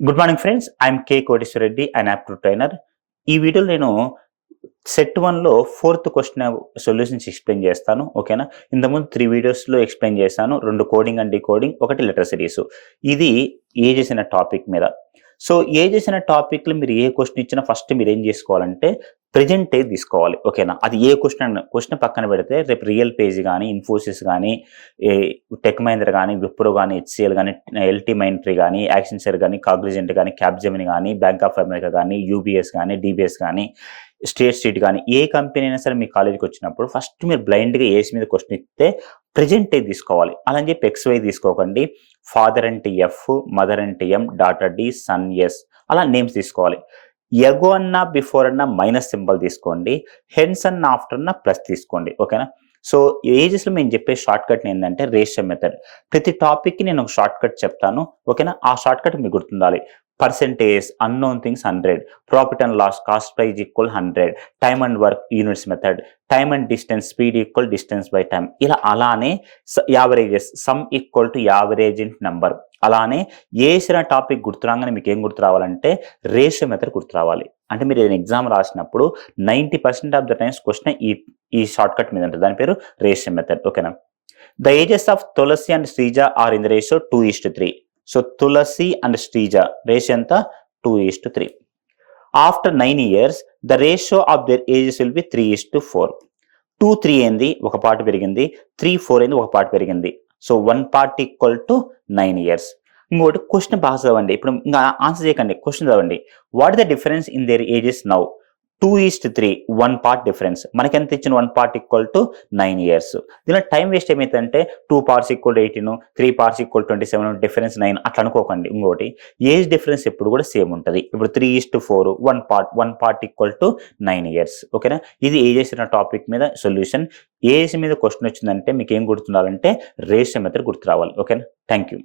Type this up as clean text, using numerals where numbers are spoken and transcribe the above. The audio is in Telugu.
Good morning friends. I'm K Koteswara Reddy, and aptitude trainer. ఈ వీడియోలో నేను set 1లో 4th question solutions explain చేస్తాను. ఓకేనా? ఇంతకుముందు 3 వీడియోస్లో ఎక్స్ప్లెయిన్ చేశాను. 2 coding and decoding, 1 letter series. ఇది ఏజెస్ అనే టాపిక్ మీద. సో ఏజెస్ అనే టాపిక్లో మీరు ఏ క్వశ్చన్ ఇచ్చినా ఫస్ట్ మీరు ఏం చేసుకోవాలంటే ప్రెజెంట్ డే తీసుకోవాలి. ఓకేనా? అది ఏ క్వశ్చన్ పక్కన పెడితే రేపు రియల్ పేజ్ కానీ, ఇన్ఫోసిస్ కానీ, టెక్ మహీంద్ర కానీ, విప్రో కానీ, హెచ్సిఎల్ కానీ, ఎల్టీ మైంట్రీ కానీ, యాక్సెంచర్ కానీ, కాగ్నిజెంట్ కానీ, క్యాప్జెమిని కానీ, బ్యాంక్ ఆఫ్ అమెరికా కానీ, యూబీఎస్ కానీ, డీబీఎస్ కానీ, స్టేట్ స్ట్రీట్ కానీ, ఏ కంపెనీ అయినా సరే మీ కాలేజీకి వచ్చినప్పుడు ఫస్ట్ మీరు బ్లైండ్గా ఏస్ మీద క్వశ్చన్ ఇస్తే ప్రెజెంట్ డే తీసుకోవాలి. అలా అని చెప్పి ఎక్స్వై తీసుకోకండి. ఫాదర్ అంటే ఎఫ్, మదర్ అంటే ఎం, డాటర్ డి, సన్ ఎస్, అలా నేమ్స్ తీసుకోవాలి. ఎగో అన్న బిఫోర్ అన్న మైనస్ సింబల్ తీసుకోండి. హెన్స్ అన్న ఆఫ్టర్ అన్న ప్లస్ తీసుకోండి. ఓకేనా? సో ఏజెస్లో మేము చెప్పే షార్ట్ కట్ ఏంటంటే రేషియో మెథడ్. ప్రతి టాపిక్కి నేను ఒక షార్ట్ కట్ చెప్తాను. ఓకేనా? ఆ షార్ట్ కట్ మీకు గుర్తుండాలి. Percentage, unknown things 100, profit and loss, cost price equal 100, time and work units method, time and distance, speed equal distance by time. ఇలా అలానే averages, sum equal to average into number. అలానే ఏసిన టాపిక్ గుర్తురాగానే మీకు ఏం గుర్తు రావాలంటే రేషియో మెథడ్ గుర్తు రావాలి. అంటే మీరు ఏదైనా ఎగ్జామ్ రాసినప్పుడు 90% ఆఫ్ ద టైమ్స్ క్వశ్చన్ ఈ షార్ట్ కట్ మీద ఉంటుంది. దాని పేరు రేషియో మెథడ్. ఓకేనా? The ages of Tulasi and Sreeja are in the ratio 2:3. So Tulasi and Sreeja ratio ఎంత? 2:3. After 9 years the ratio of their ages will be 3:4. 2, 3 ఏంది? ఒక పార్ట్ పెరిగింది. 3, 4 ఏంది? ఒక పార్ట్ పెరిగింది. So 1 part equal to 9 years. ఇంకోటి క్వశ్చన్ బాగా చదవండి. ఇప్పుడు ఇంకా ఆన్సర్ చేయకండి, క్వశ్చన్ చదవండి. What is the difference in there ages now? 2:3, 1 part difference. మనకి ఎంత ఇచ్చిన? 1 part ఈక్వల్ టు 9 years. దీనిలో టైం వేస్ట్ ఏమైతుందంటే 2 parts equal 18, 3 parts equal 27, difference 9 అట్లా అనుకోకండి. ఇంకోటి ఏజ్ డిఫరెన్స్ ఎప్పుడు కూడా సేమ్ ఉంటుంది. ఇప్పుడు 3:4, 1 part ఈక్వల్ టు 9 years. ఓకేనా? ఇది ఏజెస్ అనే టాపిక్ మీద సొల్యూషన్. ఏజ్ మీద క్వశ్చన్ వచ్చిందంటే మీకు ఏం గుర్తుండాలంటే రేషియో మెథడ్ గుర్తు రావాలి. ఓకేనా? Thank you.